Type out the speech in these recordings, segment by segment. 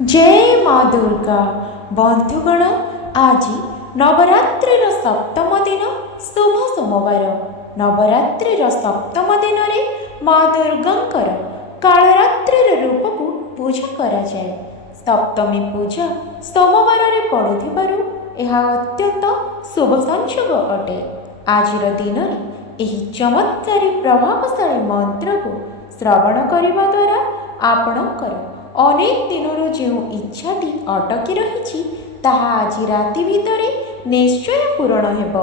जय माँ दुर्गा बंधुगण आज नवरात्रिर सप्तम दिन शुभ सोमवार। नवरात्रिर सप्तम दिन में माँ दुर्गांकर कालरात्रिर रूप को पूजा करा जाए। सप्तमी पूजा सोमवार रे पड़ुथिबारु यह अत्यंत शुभ संयोग अटे। आजिर दिन में यही चमत्कारी प्रभावशाली मंत्र को श्रवण करने द्वारा आपणकर अनेक दिनर जो इच्छाटी अटकी रही ताहा आज राति भितर निश्चय पूरण हेब।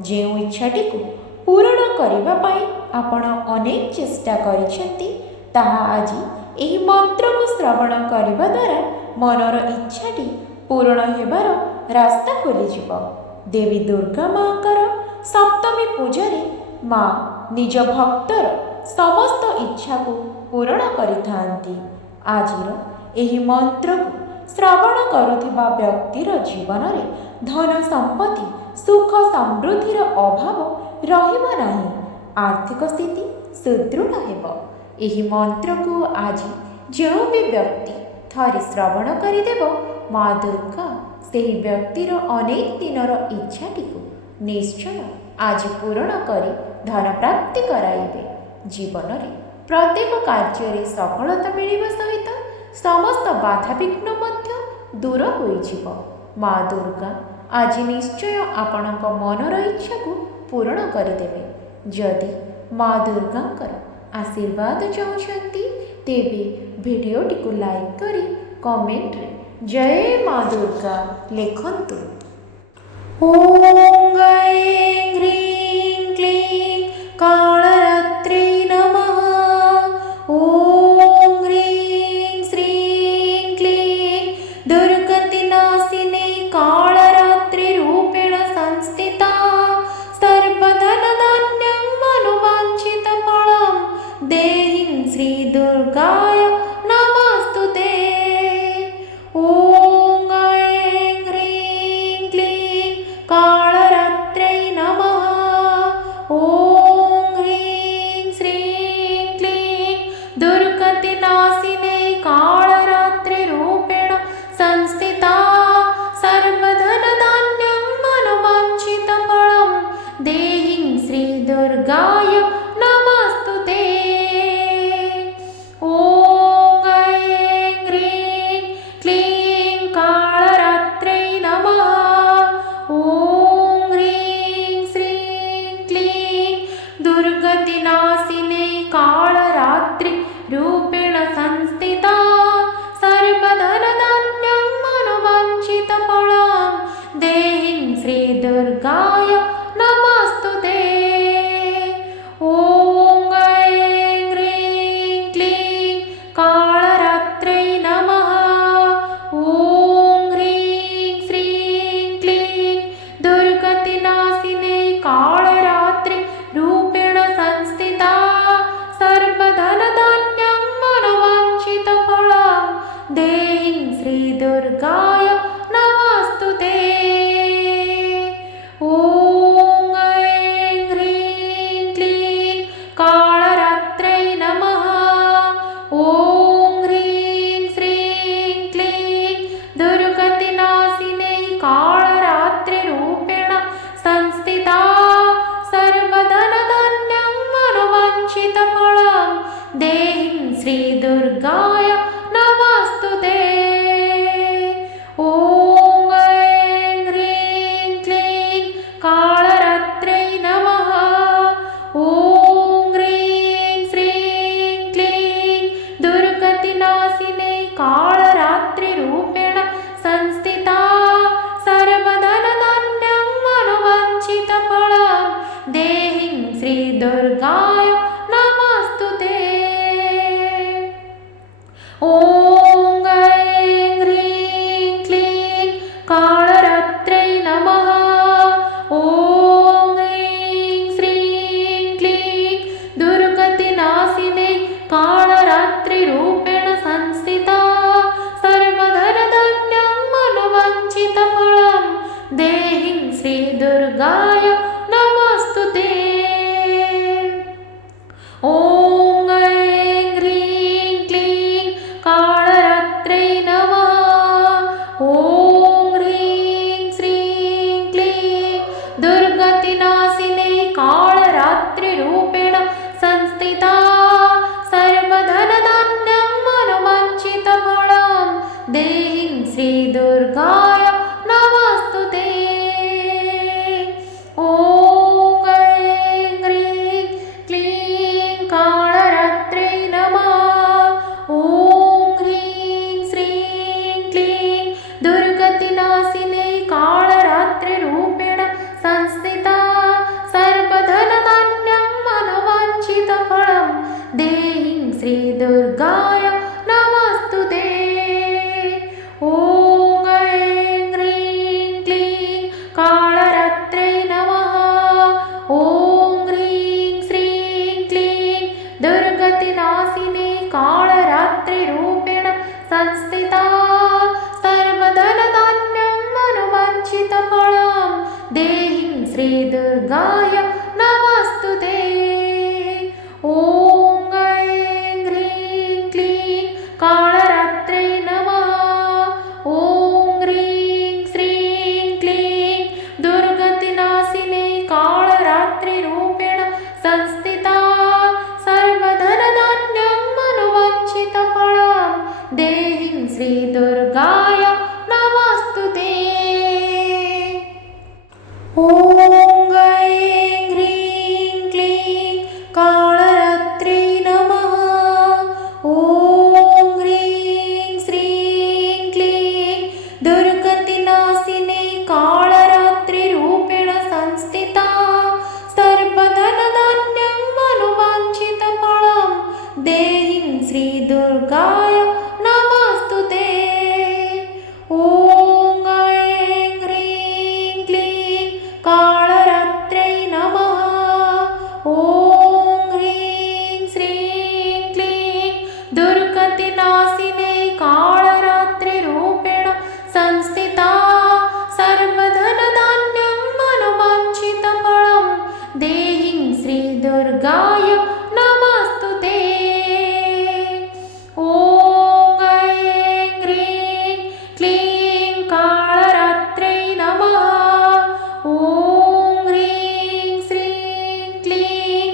जो इच्छाटी को पूरण करने आपण अनेक चेष्टा करिसेंती ताहा आज यही मंत्र को श्रवण करने द्वारा मनर इच्छाटी पूरण हेबार रास्ता खोलीजिब। देवी दुर्गा माँकर सप्तमी पूजारे माँ निज भक्तर समस्त इच्छा को पूरण करिथांती। आजिर एही मंत्र को श्रवण करुथिबा व्यक्तिर जीवन में धन संपत्ति सुख समृद्धिर अभाव रहिब नाही। आर्थिक स्थिति सुदृढ़ हेब। एही मंत्र को आज जो भी व्यक्ति थरे श्रवण करिदेव माँ दुर्गा सेही व्यक्तिर अनेक दिनर इच्छाटी को निश्चय आज पूरण करी धन प्राप्ति कराइबे। जीवन में प्रत्येक कार्य सफलता मिलने सहित समस्त बाधाविघ्न मध्य दूर होइजिब। माँ दुर्गा आज निश्चय आपणक मनर इच्छा को पूरण करदेवे। जदि माँ दुर्गांकर आशीर्वाद चाहते तेबे भिडियोटी को लाइक करी कमेंट रे जय माँ दुर्गा लिखंतु। ओम ऐं ह्रीं क्लीं कालरात्रे नमः। ओम ह्रीं श्रीं क्लीं दुर्गतिनाशिने कालरात्रि रूपेण संस्थिता सर्वधनधान्यं मनोवाञ्छितफलं देहीं श्रीदुर्गाय नमस्तुते। ओम ऐं ह्रीं क्लीं कालरात्रे नमः। ओम ह्रीं श्रीं क्लीं दुर्गतिनाशिने कालरात्रि रूपेण संस्थिता सर्वधनधान्यं मनोवाञ्छितफलं देहीं श्रीदुर्गाय नमस्तुते। ओम ऐं ह्रीं क्लीं कालरात्रे नमः। ओम ह्रीं श्रीं क्लीं दुर्गतिनाशिने कालरात्रि रूपेण संस्थिता सर्वधनधान्यं मनोवाञ्छितफलं देहीं श्रीदुर्गाय नमस्तुते। ओम ऐं ह्रीं क्लीं कालरात्रे नमः। ओम ह्रीं श्रीं क्लीं दुर्गतिनाशिने कालरात्रि रूपेण संस्थिता सर्वधनधान्यं मनोवाञ्छितफलं देहीं श्रीदुर्गाय नमस्तुते। ओम ऐं ह्रीं क्लीं कालरात्रे नमः। ओम ह्रीं श्रीं क्लीं दुर्गतिनाशिने कालरात्रि रूपेण संस्थिता सर्वधनधान्यं मनोवाञ्छितफलं देहीं श्रीदुर्गाय नमस्तुते। ओम देहीं श्रीदुर्गाय नमस्तुते। ॐ ऐं ह्रीं क्लीं कालरात्रै नमः। ॐ ह्रीं श्रीं क्लीं दुर्गतिनाशिने कालरात्रिरूपेण संस्थिता सर्वधनधान्यं मनोवाञ्छितफलं देहीं श्रीदुर्गाय नमस्तुते। ॐ ऐं ह्रीं क्लीं कालरात्रै नमः। ॐ ह्रीं श्रीं क्लीं दुर्गतिनाशिने कालरात्रिरूपेण संस्थिता सर्वधनधान्यं मनोवाञ्छितफलं देहीं श्रीदुर्गाय नमस्तुते। ॐ ऐं ह्रीं क्लीं कालरात्रै नमः। ॐ ह्रीं श्रीं क्लीं दुर्गतिनाशिने कालरात्रिरूपेण संस्थिता सर्वधनधान्यं मनोवाञ्छितफलं देहीं श्रीदुर्गाय नमस्तुते। ॐ ऐं ह्रीं क्लीं कालरात्रै नमः। ॐ ह्रीं श्रीं क्लीं दुर्गतिनाशिने कालरात्रिरूपेण संस्थिता सर्वधनधान्यं मनोवाञ्छितफलं देहीं श्रीदुर्गाय नमस्तुते। ॐ ऐं ह्रीं क्लीं कालरात्रै नमः। ॐ ह्रीं श्रीं क्लीं दुर्गतिनाशिने कालरात्रिरूपेण संस्थिता सर्वधनधान्यं मनोवाञ्छितफलं देहीं श्रीदुर्गाय नमस्तुते। ॐ ऐं ह्रीं क्लीं कालरात्रै नमः। ॐ ह्रीं श्रीं क्लीं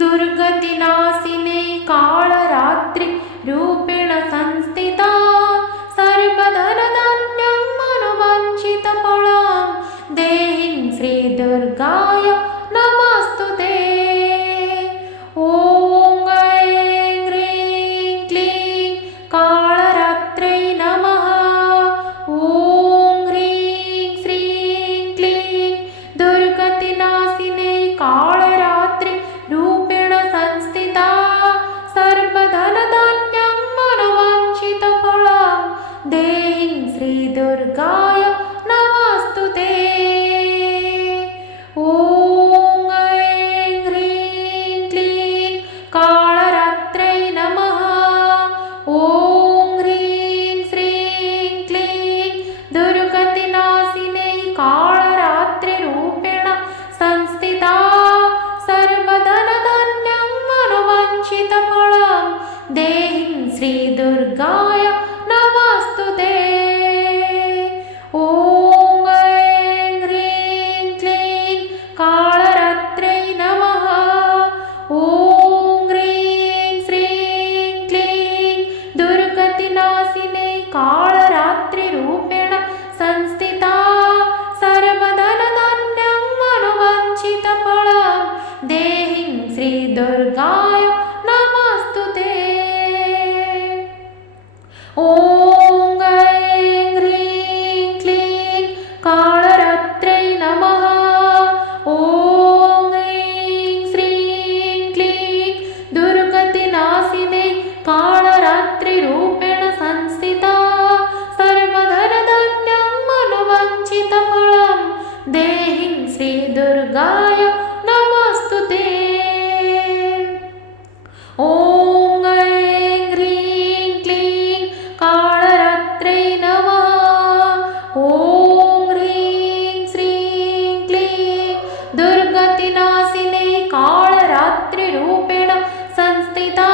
दुर्गतिनाशिने कालरात्रिरूपेण संस्थिता सर्वधनधान्यं मनोवाञ्छितफलं देहीं श्रीदुर्गाय नमस्तुते। ॐ ऐं ह्रीं क्लीं कालरात्रै नमः। ॐ ह्रीं श्रीं क्लीं दुर्गतिनाशिने कालरात्रिरूपेण संस्थिता सर्वधनधान्यं मनोवाञ्छितफलं देहीं श्रीदुर्गाय नमस्तुते। ॐ ऐं ह्रीं क्लीं कालरात्रै नमः। ॐ ह्रीं श्रीं क्लीं दुर्गतिनाशिने कालरात्रिरूपेण संस्थिता सर्वधनधान्यं मनोवाञ्छितफलं देहीं श्रीदुर्गाय नमस्तुते। ॐ ऐं ह्रीं क्लीं कालरात्रै नमः। ॐ ह्रीं श्रीं क्लीं दुर्गतिनाशिने कालरात्रिरूपेण संस्थिता सर्वधनधान्यं मनोवाञ्छितफलं देहीं श्रीदुर्गाय नमस्तुते। ॐ ऐं ह्रीं क्लीं कालरात्रै नमः। ॐ ह्रीं श्रीं क्लीं दुर्गतिनाशिने कालरात्रिरूपेण संस्थिता सर्वधनधान्यं मनोवाञ्छितफलं देहीं श्रीदुर्गाय नमस्तुते। ॐ ऐं ह्रीं क्लीं कालरात्रै नमः। ॐ ह्रीं श्रीं क्लीं दुर्गतिनाशिने कालरात्रिरूपेण संस्थिता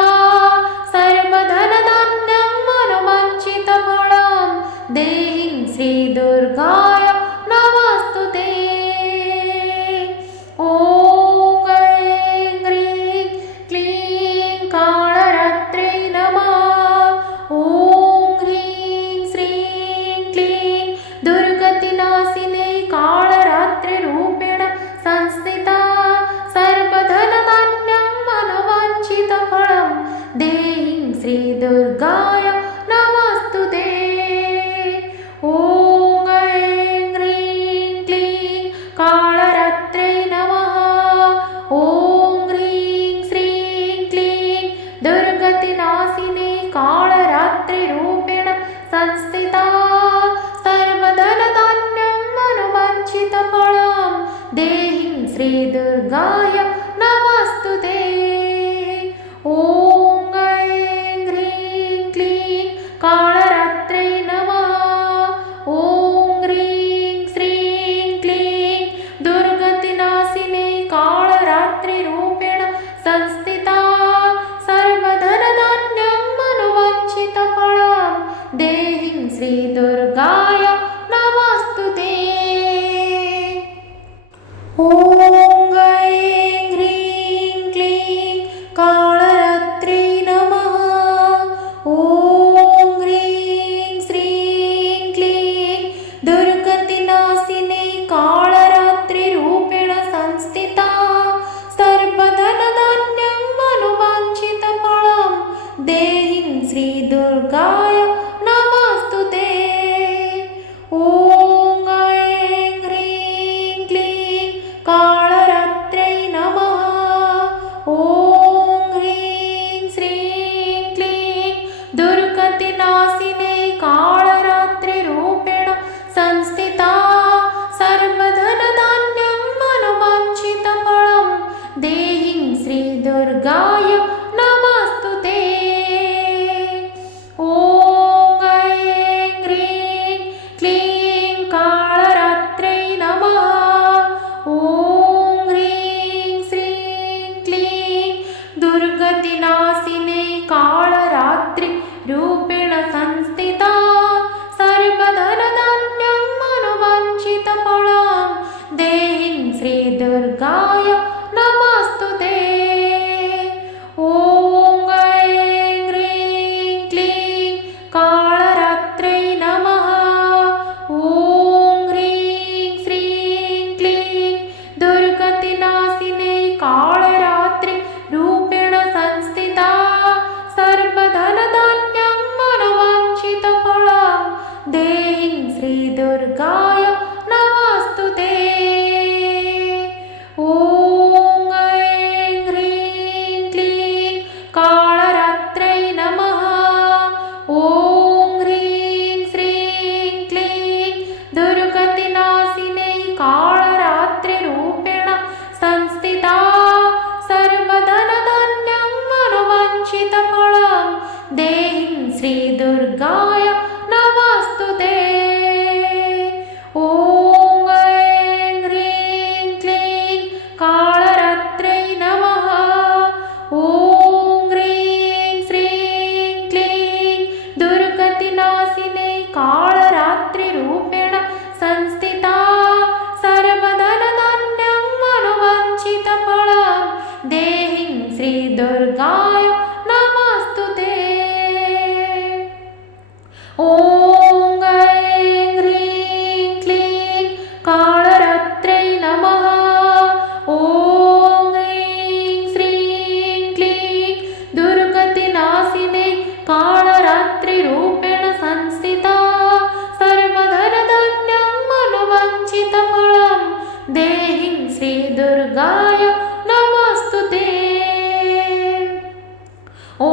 सर्वधनधान्यं मनोवाञ्छितफलं देहीं श्रीदुर्गाय नमस्तुते। ॐ ऐं ह्रीं क्लीं कालरात्रै नमः। ॐ ह्रीं श्रीं श्रीदुर्गाय नमस्तुते। ॐ ऐं ह्रीं क्लीं कालरात्रै नमः। ॐ ह्रीं श्रीं क्लीं दुर्गतिनाशिनी कालरात्रिरूपेण संस्थिता सर्वधनधान्यं मनोवाञ्छितफलं देहीं श्रीदुर्गाय नमस्तुते। ॐ ऐं ह्रीं क्लीं कालरात्रै नमः। ॐ ह्रीं श्रीं क्लीं दुर्गतिनाशिनी कालरात्रिरूपेण संस्थिता सर्वधनधान्यं मनोवाञ्छितफलं देहीं श्रीदुर्गाय नमस्तुते। ॐ ऐं ह्रीं क्लीं कालरात्रै नमः। ॐ ह्रीं श्रीं क्लीं दुर्गतिनाशिनी कालरात्रिरूपेण संस्थिता सर्वधनधान्यं मनोवाञ्छितफलं देहीं श्रीदुर्गाय नमस्तुते। ॐ ऐं ह्रीं क्लीं कालरात्रै नमः। ॐ ह्रीं श्रीं क्लीं दुर्गतिनाशिनी कालरात्रिरूपेण संस्थिता सर्वधनधान्यं मनोवाञ्छितफलं देहीं श्रीदुर्गाय नमस्तुते। ॐ ऐं ह्रीं क्लीं कालरात्रै नमः। ॐ ह्रीं श्रीं क्लीं दुर्गतिनाशिनी कालरात्रिरूपेण संस्थिता सर्वधनधान्यं मनोवाञ्छितफलं देहीं श्रीदुर्गाय नमस्तुते। ॐ ऐं ह्रीं क्लीं कालरात्रै नमः। ॐ ह्रीं श्रीं क्लीं दुर्गतिनाशिनी कालरात्रिरूपेण संस्थिता सर्वधनधान्यं मनोवाञ्छितफलं देहीं श्रीदुर्गाय नमस्तुते। ॐ ऐं ह्रीं क्लीं कालरात्रै नमः। ॐ ह्रीं श्रीं क्लीं दुर्गतिनाशिनी कालरात्रिरूपेण संस्थिता सर्वधनधान्यं मनोवाञ्छितफलं देहीं श्रीदुर्गाय नमस्तुते। ॐ ऐं ह्रीं क्लीं कालरात्रै नमः। ॐ ह्रीं श्रीं क्लीं दुर्गतिनाशिनी कालरात्रिरूपेण संस्थिता सर्वधनधान्यं मनोवाञ्छितफलं देहीं श्रीदुर्गाय नमस्तुते। ॐ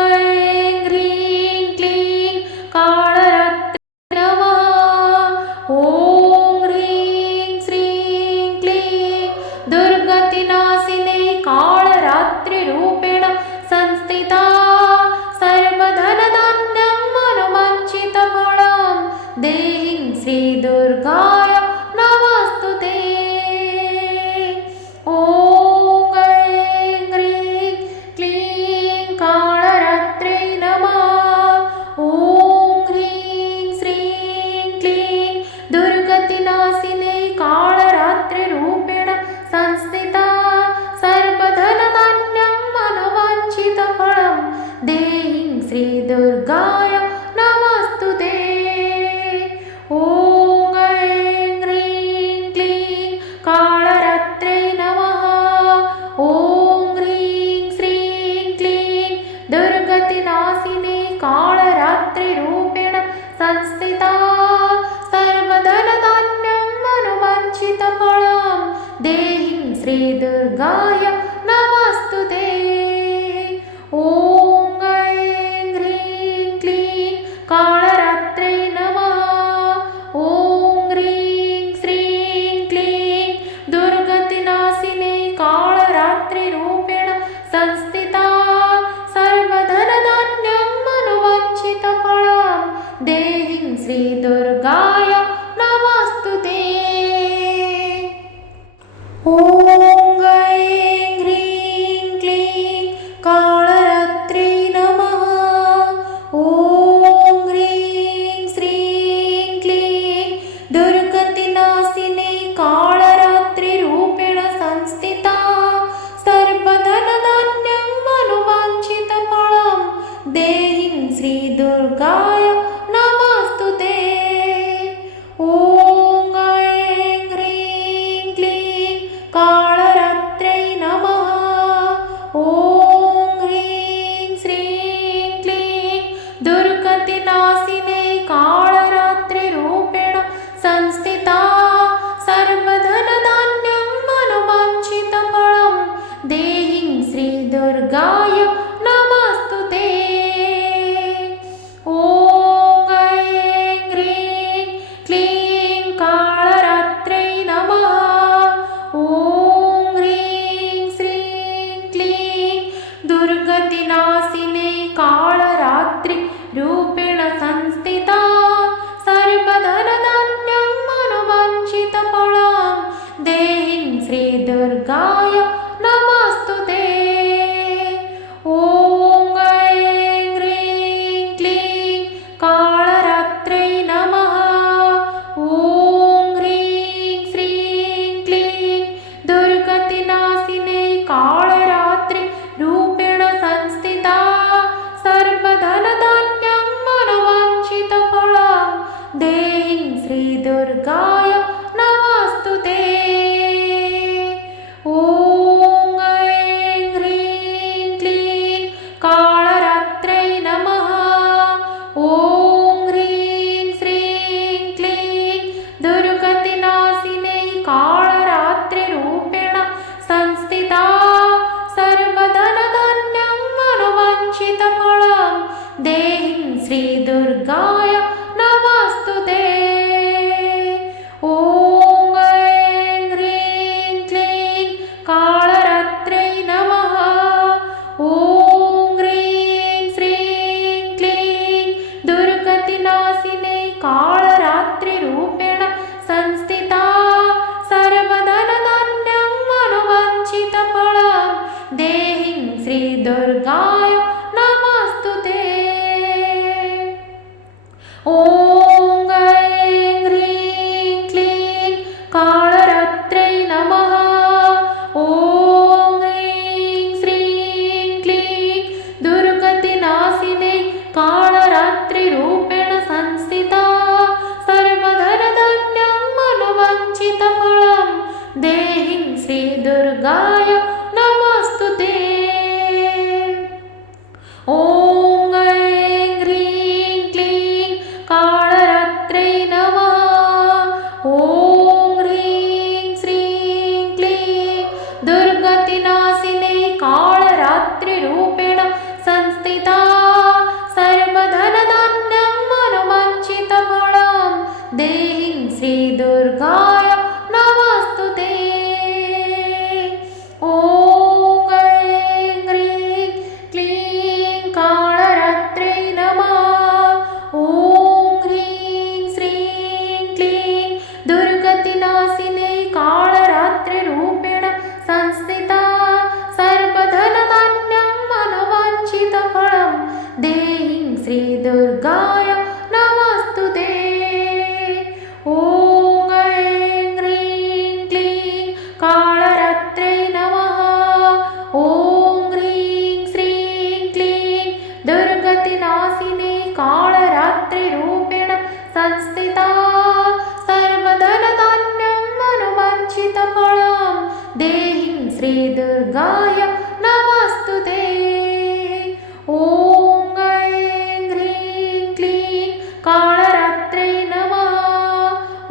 ऐं ह्रीं क्लीं कालरात्रै नमः। ॐ ह्रीं श्रीं क्लीं दुर्गतिनाशिनी कालरात्रिरूपेण संस्थिता सर्वधनधान्यं मनोवाञ्छितफलं देहीं श्रीदुर्गाय नमस्तुते। ॐ ऐं ह्रीं क्लीं कालरात्रै नमः। ॐ ह्रीं श्रीं क्लीं दुर्गतिनाशिनी कालरात्रिरूपेण संस्थिता सर्वधनधान्यं मनोवाञ्छितफलं देहीं श्रीदुर्गाय नमस्तुते। ॐ ऐं ह्रीं क्लीं कालरात्रै नमः। ॐ ह्रीं श्रीं क्लीं दुर्गतिनाशिनी कालरात्रिरूपेण संस्थिता सर्वधनधान्यं मनोवाञ्छितफलं देहीं श्रीदुर्गाय नमस्तुते। ॐ ऐं ह्रीं क्लीं कालरात्रै नमः। ॐ ह्रीं श्रीं क्लीं दुर्गतिना श्रीदुर्गाय नमस्तुते। ॐ ऐं ह्रीं क्लीं कालरात्रै नमः। ॐ ह्रीं श्रीं क्लीं दुर्गतिनाशिनी कालरात्रिरूपेण संस्थिता सर्वधनधान्यं मनोवाञ्छितफलं देहि श्रीदुर्गाय नमस्तुते। ॐ ऐं ह्रीं क्लीं कालरात्रै नमः। ॐ ह्रीं श्रीं क्लीं दुर्गतिनाशिनी कालरात्रिरूपेण संस्थिता सर्वधनधान्यं मनोवाञ्छितफलं देहि श्रीदुर्गाय नमस्तुते। ॐ ऐं ह्रीं क्लीं कालरात्रै नमः। ॐ ह्रीं श्रीं क्लीं दुर्गतिनाशिनी कालरात्रिरूपेण संस्थिता सर्वधनधान्यं मनोवाञ्छितफलं देहि श्रीदुर्गाय नमस्तुते। ॐ ऐं ह्रीं क्लीं कालरात्रै नमः। ॐ ह्रीं श्रीं क्लीं दुर्गतिनाशिनी कालरात्रिरूपेण संस्थिता सर्वधनधान्यं मनोवाञ्छितफलं देहि श्रीदुर्गाय नमस्तुते। ॐ ऐं ह्रीं क्लीं कालरात्रै नमः। ॐ ह्रीं श्रीं क्लीं दुर्गतिनाशिनी कालरात्रिरूपेण संस्थिता सर्वधनधान्यं मनोवाञ्छितफलं देहि श्रीदुर्गाय नमस्तुते। ॐ ऐं ह्रीं क्लीं कालरात्रै नमः। ॐ ह्रीं श्रीं क्लीं दुर्गतिनाशिनी कालरात्रिरूपेण संस्थिता सर्वधनधान्यं मनोवाञ्छितफलं देहि श्रीदुर्गाय नमस्तुते। ॐ ऐं ह्रीं क्लीं कालरात्रै नमः। ॐ ह्रीं श्रीं क्लीं दुर्गतिनाशिनी कालरात्रिरूपेण संस्थिता सर्वधनधान्यं मनोवाञ्छितफलं देहि श्रीदुर्गाय नमस्तुते। ॐ ऐं ह्रीं क्लीं कालरात्रै नमः। ॐ ह्रीं श्रीं क्लीं दुर्गतिनाशिनी कालरात्रिरूपेण संस्थिता सर्वधनधान्यं मनोवाञ्छितफलं देहि श्रीदुर्गाय नमस्तुते। ॐ ऐं ह्रीं क्लीं कालरात्रै नमः। ॐ ह्रीं श्रीं क्लीं दुर्गतिनाशिनी कालरात्रिरूपेण संस्थिता सर्वधनधान्यं मनोवाञ्छितफलं देहि श्रीदुर्गाय नमस्तुते। ॐ ऐं ह्रीं क्लीं कालरात्रै नमः। ॐ ह्रीं श्रीं क्लीं दुर्गतिनाशिनी कालरात्रिरूपेण संस्थिता सर्वधनधान्यं मनोवाञ्छितफलं देहि श्रीदुर्गाय नमस्तुते। ॐ ऐं ह्रीं क्लीं कालरात्रै नमः।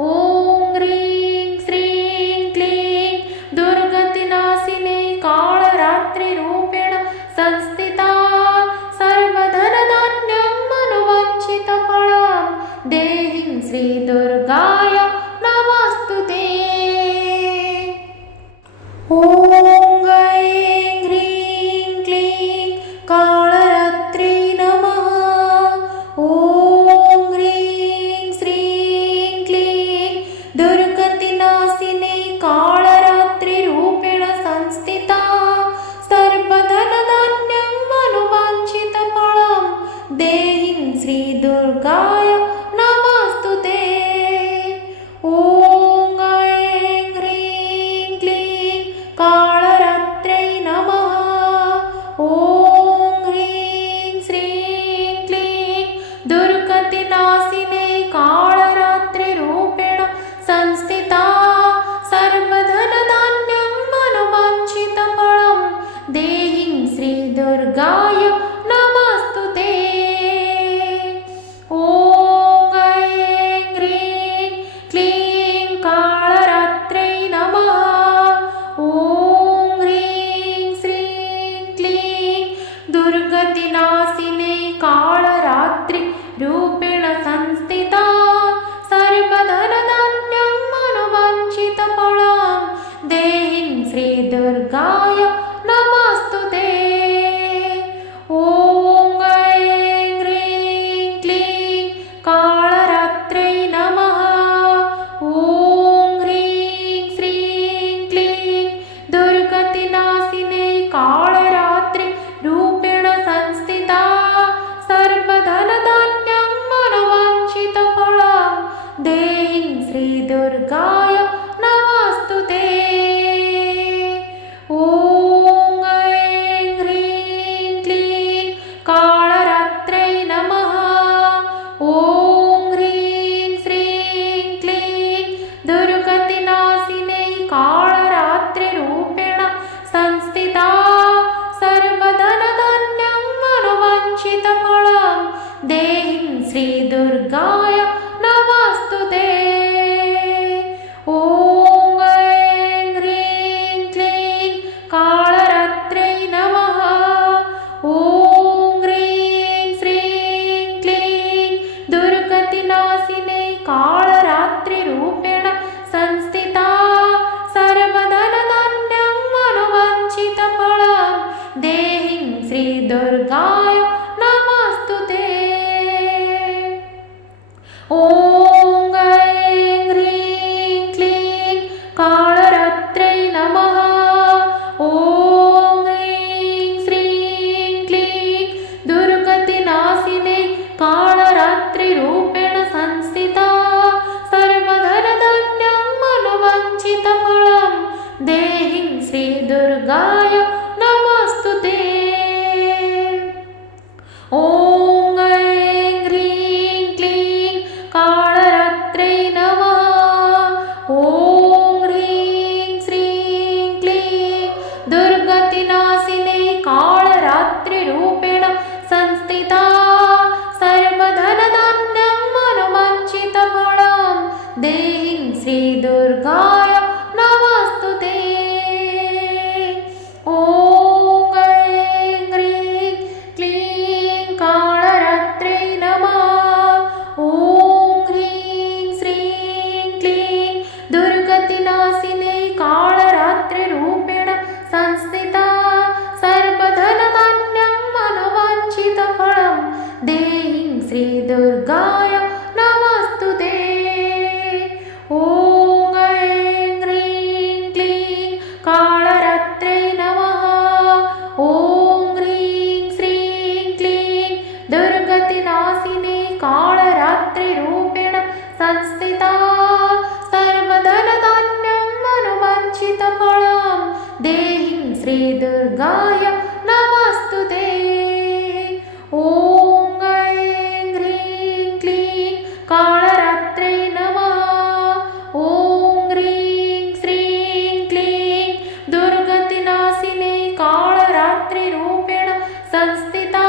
ॐ ह्रीं श्रीं क्लीं दुर्गतिनाशिनी कालरात्रिरूपेण संस्थिता सर्वधनधान्यं मनोवाञ्छितफलं देहि श्रीदुर्गाय नमस्तुते। ॐ ऐं ह्रीं क्लीं कालरात्रै नमः। ॐ ह्रीं दुर्गाय नमस्तुते। ॐ ऐं ह्रीं क्लीं कालरात्रै नमः। ॐ ह्रीं श्रीं क्लीं दुर्गतिनाशिनै कालरात्रि रूपेण संस्थिता सर्वधनधान्यं मनोवाञ्छितफलं देहीं श्रीदुर्गाय नमस्तुते। ॐ ऐं ह्रीं क्लीं कालरात्रै नमः। ॐ ह्रीं श्रीं क्लीं दुर्गतिनाशिनै कालरात्रिरूपेण संस्थिता सर्वधनधान्यं मनोवाञ्छितफलं देहीं श्रीदुर्गाय नमस्तुते। ॐ ऐं ह्रीं क्लीं कालरात्रै नमः। ॐ ह्रीं श्रीं क्लीं दुर्गतिनाशिनै कालरात्रिरूपेण संस्थिता सर्वधनधान्यं मनोवाञ्छितफलं देहीं श्रीदुर्गाय नमस्तुते। ॐ ऐं ह्रीं क्लीं कालरात्रै नमः। ॐ ह्रीं श्रीं क्लीं दुर्गतिनाशिनै कालरात्रिरूपेण संस्थिता सर्वधनधान्यं मनोवाञ्छितफलं देहीं श्रीदुर्गाय नमस्तुते। ॐ ऐं ह्रीं क्लीं कालरात्रै नमः। ॐ ह्रीं श्रीं क्लीं दुर्गतिनाशिनै कालरात्रिरूपेण संस्थिता सर्वधनधान्यं मनोवाञ्छितफलं देहीं श्रीदुर्गाय नमस्तुते। ॐ ऐं ह्रीं क्लीं कालरात्रै नमः। ॐ ह्रीं श्रीं क्लीं दुर्गतिनाशिनै कालरात्रिरूपेण संस्थिता सर्वधनधान्यं मनोवाञ्छितफलं देहीं श्रीदुर्गाय नमस्तुते। ॐ ऐं ह्रीं क्लीं कालरात्रै नमः। ॐ ह्रीं श्रीं क्लीं दुर्गतिनाशिनै कालरात्रिरूपेण संस्थिता सर्वधनधान्यं मनोवाञ्छितफलं देहीं श्रीदुर्गाय नमस्तुते। ॐ ऐं ह्रीं क्लीं कालरात्रै नमः। ॐ ह्रीं श्रीं क्लीं दुर्गतिनाशिनै कालरात्रिरूपेण संस्थिता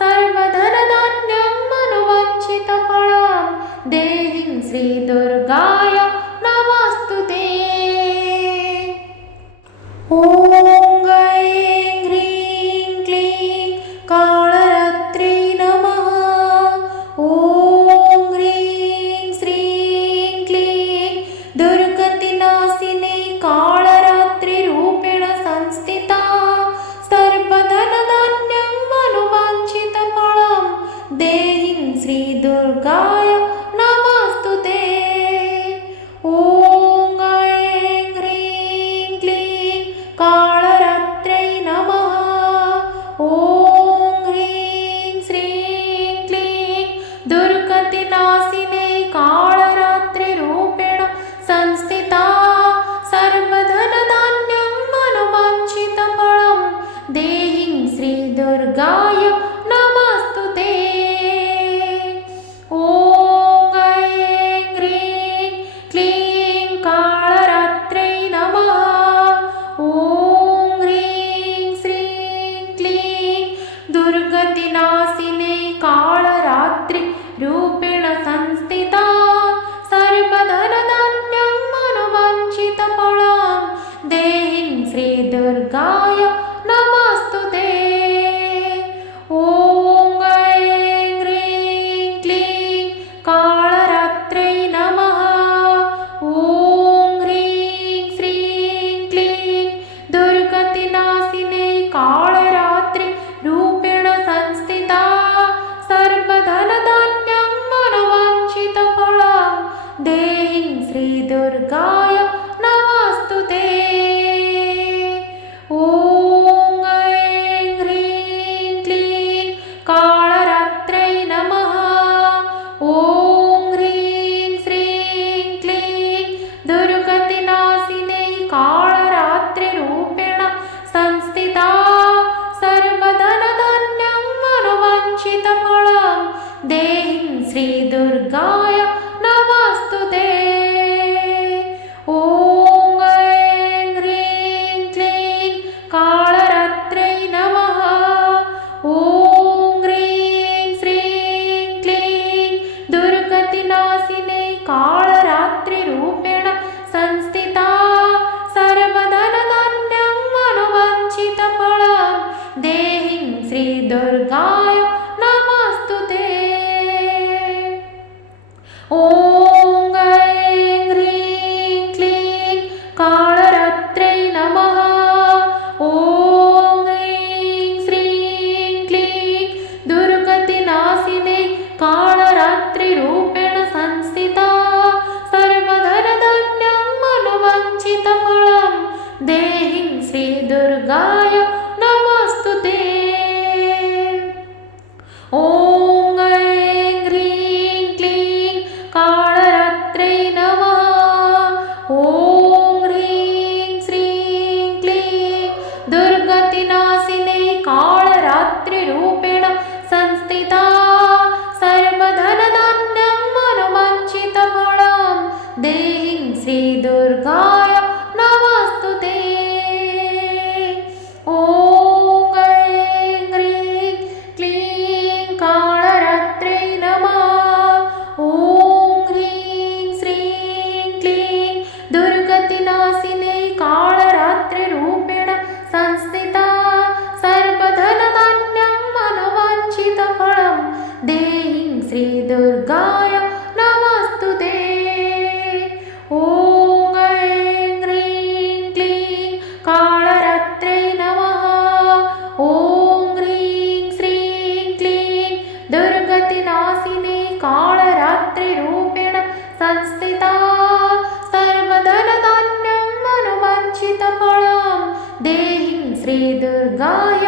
सर्वधनधान्यं मनोवाञ्छितफलं देहीं श्रीदुर्गाय नमस्तुते। ॐ ऐं ह्रीं क्लीं कालरात्रै नमः। ॐ ह्रीं श्रीं क्लीं दुर्गतिनाशिनै कालरात्रिरूपेण संस्थिता सर्वधनधान्यं मनोवाञ्छितफलं देहीं श्रीदुर्गाय नमस्तुते। ॐ ऐं ह्रीं क्लीं कालरात्रै नमः। ॐ ह्रीं श्रीं क्लीं दुर्गतिनाशिनै कालरात्रिरूपेण संस्थिता सर्वधनधान्यं मनोवाञ्छितफलं देहीं श्रीदुर्गाय नमस्तुते। ॐ ऐं ह्रीं क्लीं कालरात्रै नमः। ॐ ह्रीं श्रीं क्लीं दुर्गतिनाशिनै कालरात्रिरूपेण संस्थिता सर्वधनधान्यं मनोवाञ्छितफलं देहीं श्रीदुर्गाय नमस्तुते। ॐ ऐं ह्रीं क्लीं कालरात्रै नमः। ॐ ह्रीं श्रीं क्लीं देहिं श्रीदुर्गाय नमस्तुते। ॐ ऐं ह्रीं क्लीं कालरात्रै नमः। ॐ ह्रीं श्रीं क्लीं दुर्गतिनाशिनै कालरात्रिरूपेण संस्थिता सर्वधनधान्यं मनोवाञ्छितफलं देहिं श्रीदुर्गाय नमस्तुते। ॐ ऐं ह्रीं क्लीं कालरात्रै नमः। ॐ ह्रीं श्रीं क्लीं दुर्गतिनाशिनै कालरात्रिरूपेण संस्थिता सर्वधनधान्यं मनोवाञ्छितफलं देहिं श्रीदुर्गाय नमस्तुते। ॐ ऐं ह्रीं क्लीं कालरात्रै नमः। ॐ ह्रीं श्रीं क्लीं दुर्गतिनाशिनै कालरात्रिरूपेण संस्थिता सर्वधनधान्यं मनोवाञ्छितफलं देहिं श्रीदुर्गाय नमस्तुते। ॐ ऐं ह्रीं क्लीं कालरात्रै नमः। ॐ ह्रीं श्रीं क्लीं दुर्गतिनाशिनै कालरात्रिरूपेण संस्थिता सर्वधनधान्यं मनोवाञ्छितफलं देहिं श्रीदुर्गाय नमस्तुते। ॐ ऐं ह्रीं क्लीं कालरात्रै नमः। ॐ ह्रीं श्रीं क्लीं दुर्गतिनाशिनै कालरात्रिरूपेण संस्थिता सर्वधनधान्यं मनोवाञ्छितफलं देहिं श्रीदुर्गाय नमस्तुते। ॐ ऐं ह्रीं क्लीं कालरात्रै नमः। ॐ ह्रीं श्रीं क्लीं दुर्गतिनाशिनै कालरात्रिरूपेण संस्थिता सर्वधनधान्यं मनोवाञ्छितफलं देहिं श्रीदुर्गाय